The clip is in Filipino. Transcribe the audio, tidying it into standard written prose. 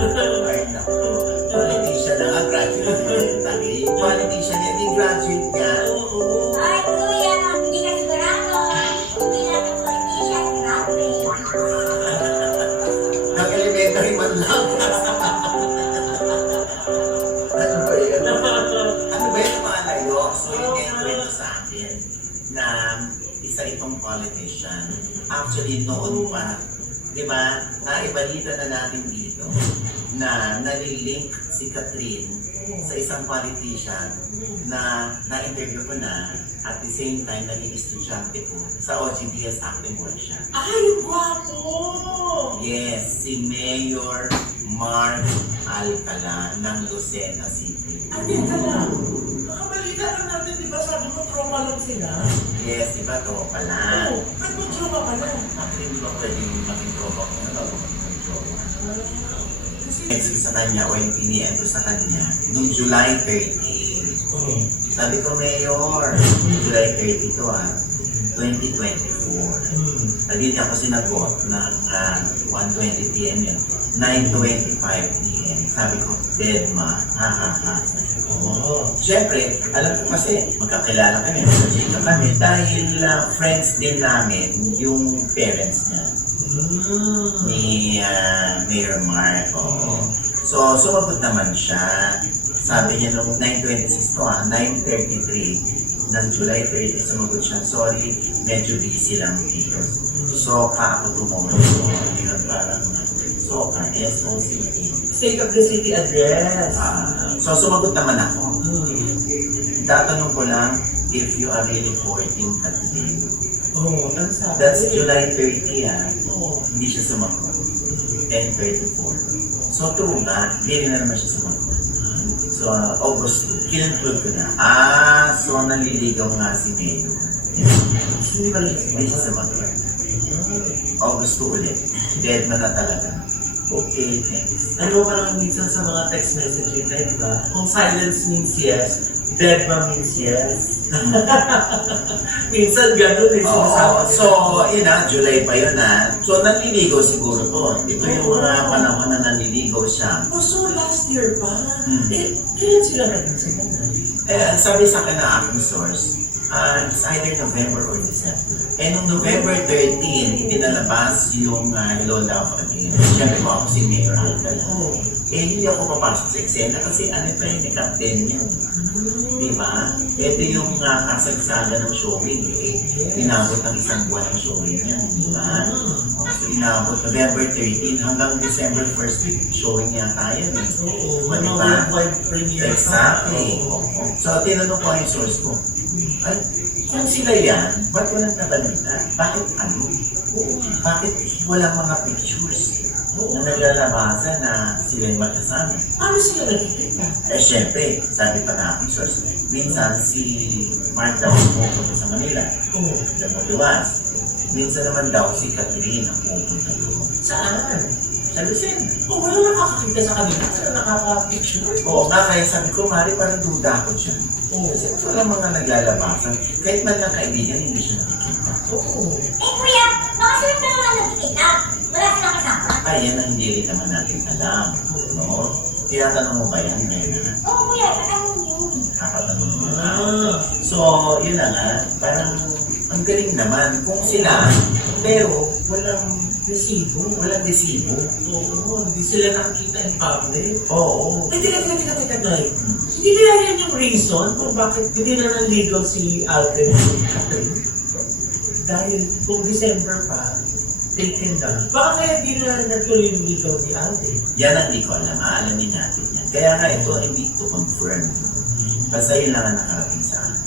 Ay, naku. Politician na nga, graduate na yung tagi. Politician yan, di graduate nga. Ay, kuya, hindi ka sigurado. Hindi lang ang politician, grabe. Nag-elementary man lang. Ano ba yun? Ano ba yung mga layo? So, yung kwento sa akin na isa itong politician. Actually, noon pa, di ba, naibalita na natin dito na nalilink si Catherine sa isang politician na na-interview ko na at the same time naging estudyante ko sa OGBS acting workshop. Ay, guwapo! Yes, si Mayor Mark Alcala ng Lucena City. Ay, teka lang. Nakabalita lang natin, di ba? Sabi mo, trauma lang sila. Yes, di ba? To pala. Oo, ba't mo trauma pala? Actually, di ba pwedeng maging tropa ko na bago maging tropa? Kasi, Next sa kanya, o yung piniento sa kanya, noong July 30. Sabi ko, Mayor, July 30 to 2024. Hindi niya ako sinagot ng 1:20 p.m. yun. 9:25 p.m. Sabi ko, dead ma, ha. Siyempre, alam ko kasi, magkakilala kami, magkachika kami, dahil friends din namin yung parents niya, ni Mayor Mark. So, sumagot naman siya. Sabi niya nung 9:26 to 9:33 ng July 30, sumagot siya, sorry, medyo busy lang dito. So, ako tumulong. Yun, parang, SOCT. State of the city address. So, sumagot naman ako. Tatanong ko lang if you are really courting Catherine. Ano sabi? That's July 30, Hindi siya sumagot. 10:34. So, true nga, hindi rin na naman siya sumagot. So, August 2, kinconclude ko na. So, naliligaw nga si Mayo. Hindi ba lang Hindi siya sumagot. August 2 ulit. Dead man na talaga. Okay, thanks. Ano parang minsan sa mga text messaging na, di ba? Kung silence means yes, dead ma means yes. Minsan ganun eh, sinasabi. So, yun July pa yun So, nanliligaw siguro to. Ito yung mga panahon na nanliligaw siya. So last year pa? Kailan sila naging sila? Sabi sa akin na aking source, it's either November or December. Noong November 13, ipinalabas yung Hello Love Again. Siyempre ko ako si Mayor Alcala. Hindi ako papasok sa eksena kasi ano pa yun, captain niya. Diba? Ito yung kasagsaga ng showing. Inabot ng isang buwan ng showing niya. Diba? So, inabot November 13 hanggang December 1st week, showing niya tayo. Worldwide premiere. Exactly. So, tinanong ko yung source ko. Ay, kung sila yan, ba't walang nabalita? Bakit ano? Bakit walang mga pictures na naglalabasan na sila yung magkasama? Paano sila nagkikita? Siyempre, sabi pa na aking source, minsan si Mark daw pupunta sa Manila. Lumuluwas. Minsan naman daw si Catherine ang pupunta doon. Saan? Sa Lucena. Wala nakakakita sa kanila. Saan nakaka-picture? Oo nga, kaya sabi ko, Mari, parang duda ko dyan. Kasi walang mga naglalabasan. Kahit man lang kaibigan, hindi siya nakikita. Kuya, baka sila ka naman nagkikita. Wala silang kasama. Ay, yan ang hindi rin naman natin alam. No? Tinatanong mo ba yan, Mena? Oo, kuya, patanong yun. Kakatanong mo na. So, yun na nga, parang ang galing naman kung sila, pero walang desibo. Hindi sila nakikita in public. Oo. Teka, Nay. Hindi kaya yan yung reason kung bakit hindi na nanligaw si Alden and Catherine? Dahil kung December pa, taken down. Baka kaya hindi na natuloy yung ligaw ni Alden? Yan ang hindi ko alam. Aalamin natin yan. Kaya nga ito, hindi ito confirmed. Basta yun lang ang nakarating sa akin.